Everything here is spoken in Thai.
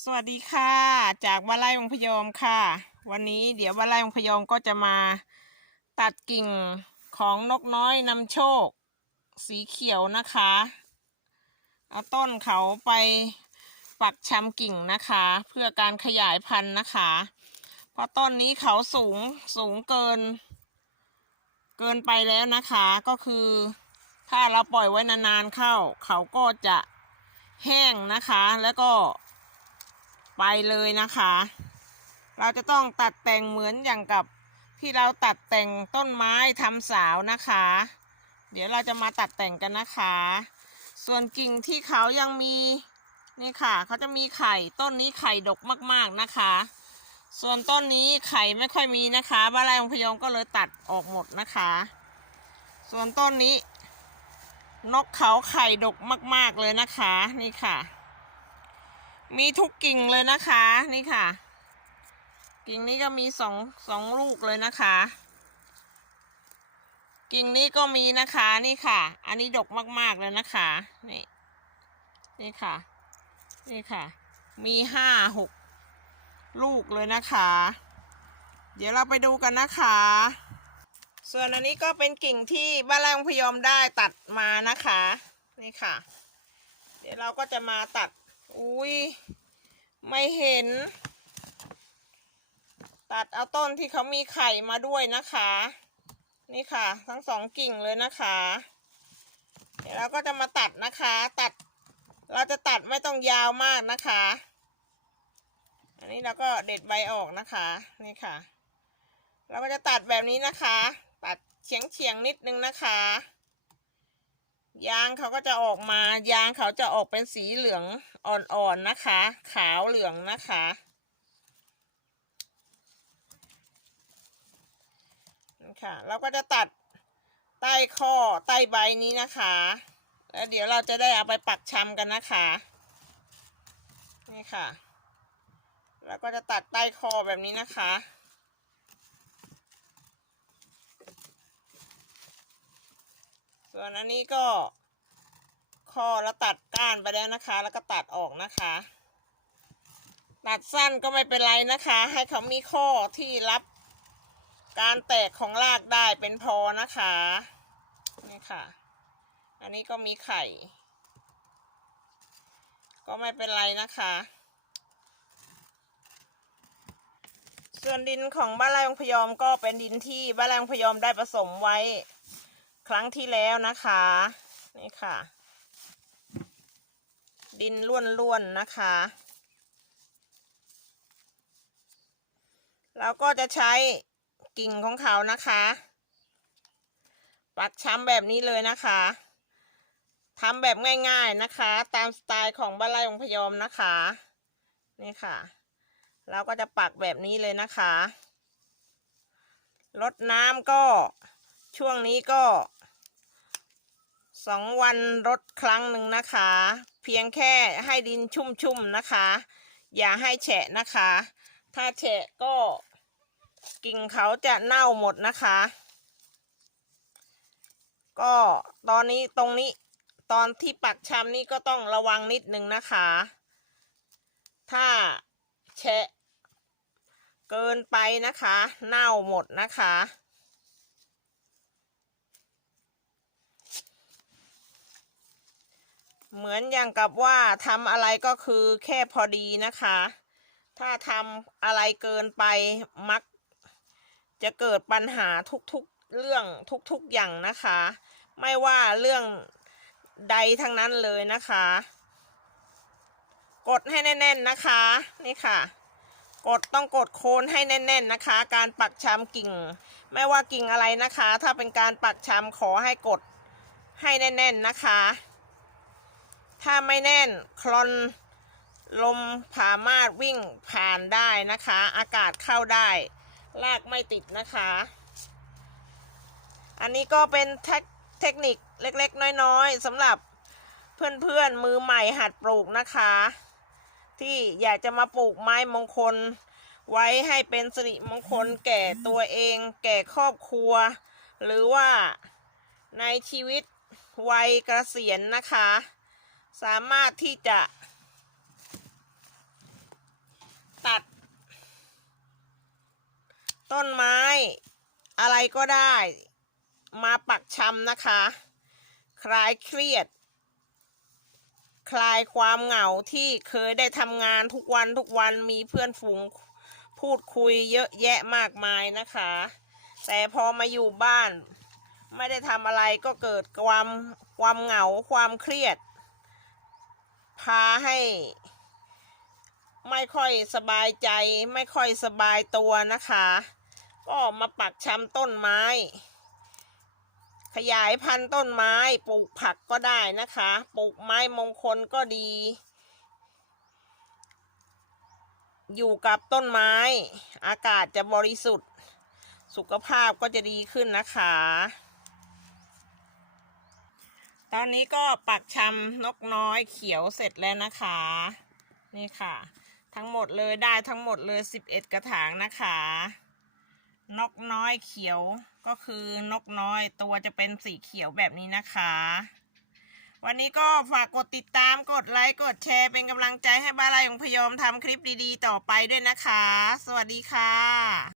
สวัสดีค่ะ จากวาไลวงพยอมค่ะ วันนี้เดี๋ยววาไลวงพยอมก็จะมาตัดกิ่งของนกน้อยนำโชค สีเขียวนะคะ เอาต้นเขาไปปักชำกิ่งนะคะ เพื่อการขยายพันธุ์นะคะ เพราะต้นนี้เขาสูงสูงเกิน เกินไปแล้วนะคะก็คือ ถ้าเราปล่อยไว้นานๆเข้า เขาก็จะแห้งนะคะแล้วก็ ไปเลยนะคะ เราจะต้องตัดแต่งเหมือนอย่างกับที่เราตัดแต่งต้นไม้ทำสาวนะคะ เดี๋ยวเราจะมาตัดแต่งกันนะคะ ส่วนกิ่งที่เขายังมีนี่ค่ะเขาจะมีไข่ต้นนี้ไข่ดกมากๆนะคะ ส่วนต้นนี้ไข่ไม่ค่อยมีนะคะบ้านไรองพยองก็เลยตัดออกหมดนะคะ ส่วนต้นนี้ นกเขาไข่ดกมาก ๆเลยนะคะ นี่ค่ะ มีทุกกิ่งเลยนะคะ นี่ค่ะ กิ่งนี้ก็มีสองสองลูกเลยนะคะ กิ่งนี้ก็มีนะคะนี่ค่ะ อันนี้ดกมากๆเลยนะคะนี่นี่ค่ะ นี่ค่ะ มีห้าหกลูกเลยนะคะ เดี๋ยวเราไปดูกันนะคะ ส่วนอันนี้ก็เป็นกิ่งที่บ้านแรงพยอมได้ตัดมานะคะ นี่ค่ะ เดี๋ยวเราก็จะมาตัด อุ้ยไม่เห็น ตัดเอาต้นที่เขามีไข่มาด้วยนะคะ นี่ค่ะ ทั้งสองกิ่งเลยนะคะ เดี๋ยวเราก็จะมาตัดนะคะ ตัด เราจะตัดไม่ต้องยาวมากนะคะ อันนี้เราก็เด็ดใบออกนะคะ นี่ค่ะ เราก็จะตัดแบบนี้นะคะ ตัดเฉียงเฉียงนิดนึงนะคะ ยางเขาก็จะออกมายางเขาจะออกเป็นสีเหลืองอ่อนๆนะคะ ขาวเหลืองนะคะนี่ค่ะเราก็จะตัดใต้ข้อใต้ใบนี้นะคะ แล้วเดี๋ยวเราจะได้เอาไปปักชำกันนะคะ นี่ค่ะ แล้วก็จะตัดใต้คอแบบนี้นะคะ ส่วนอันนี้ก็ข้อแล้วตัดก้านไปแล้วนะคะ แล้วก็ตัดออกนะคะ ตัดสั้นก็ไม่เป็นไรนะคะ ให้เขามีข้อที่รับการแตกของรากได้เป็นพอนะคะนี่ค่ะ อันนี้ก็มีไข่ ก็ไม่เป็นไรนะคะ ส่วนดินของบ้านไร่องพยอมก็เป็นดินที่บ้านไร่องพยอมได้ผสมไว้ ครั้งที่แล้วนะคะ นี่ค่ะ ดินล้วนๆนะคะ เราก็จะใช้กิ่งของเขานะคะ ปักช้ำแบบนี้เลยนะคะทำแบบง่ายๆนะคะ ตามสไตล์ของบ้านไร่องพยอมนะคะ นี่ค่ะ เราก็จะปักแบบนี้เลยนะคะรดน้ำก็ ช่วงนี้ก็สองวันรดครั้งหนึ่งนะคะ เพียงแค่ให้ดินชุ่มๆนะคะ อย่าให้แฉะนะคะ ถ้าแฉะก็กิ่งเขาจะเน่าหมดนะคะ ก็ตอนนี้ตรงนี้ตอนที่ปักชำนี่ก็ต้องระวังนิดนึงนะคะ ถ้าแฉะเกินไปนะคะ เน่าหมดนะคะ เหมือนอย่างกับว่าทำอะไรก็คือแค่พอดีนะคะ ถ้าทำอะไรเกินไปมัก จะเกิดปัญหาทุกๆเรื่องทุกๆอย่างนะคะ ไม่ว่าเรื่องใดทั้งนั้นเลยนะคะ กดให้แน่น ๆนะคะ นี่ค่ะ กดต้องกดโคนให้แน่น ๆนะคะ การปักชำกิ่ง ไม่ว่ากิ่งอะไรนะคะ ถ้าเป็นการปักชำขอให้กดให้แน่น ๆนะคะ ถ้าไม่แน่นคลอนลมสามารถวิ่งผ่านได้นะคะ อากาศเข้าได้ ลากไม่ติดนะคะ อันนี้ก็เป็นเทคเทคนิคเล็กๆ น้อยๆสำหรับเพื่อนๆ มือใหม่หัดปลูกนะคะ ที่อยากจะมาปลูกไม้มงคล ไว้ให้เป็นสิริมงคลแก่ตัวเอง แก่ครอบครัว หรือว่าในชีวิตวัยเกษียณนะคะ สามารถที่จะ ตัด ต้นไม้อะไรก็ได้ มาปักชำนะคะ คลายเครียด คลายความเหงาที่เคยได้ทำงานทุกวันทุกวันมีเพื่อนฝูงพูดคุยเยอะแยะมากมายนะคะ แต่พอมาอยู่บ้าน ไม่ได้ทำอะไรก็เกิดความความเหงาความเครียด พาให้ไม่ค่อยสบายใจ ไม่ค่อยสบายตัวนะคะ ก็มาปักชำต้นไม้ ขยายพันธุ์ต้นไม้ปลูกผักก็ได้นะคะ ปลูกไม้มงคลก็ดี อยู่กับต้นไม้ อากาศจะบริสุทธิ์ สุขภาพก็จะดีขึ้นนะคะ ตอนนี้ก็ปักชำนกน้อยเขียวเสร็จแล้วนะคะ นี่ค่ะ ทั้งหมดเลยได้ทั้งหมดเลย 11 กระถางนะคะ นกน้อยเขียวก็คือนกน้อยตัวจะเป็นสีเขียวแบบนี้นะคะ วันนี้ก็ฝากกดติดตามกดไลค์กดแชร์เป็นกำลังใจให้บ้านไรของพยอมทำคลิปดีๆ ต่อไปด้วยนะคะ สวัสดีค่ะ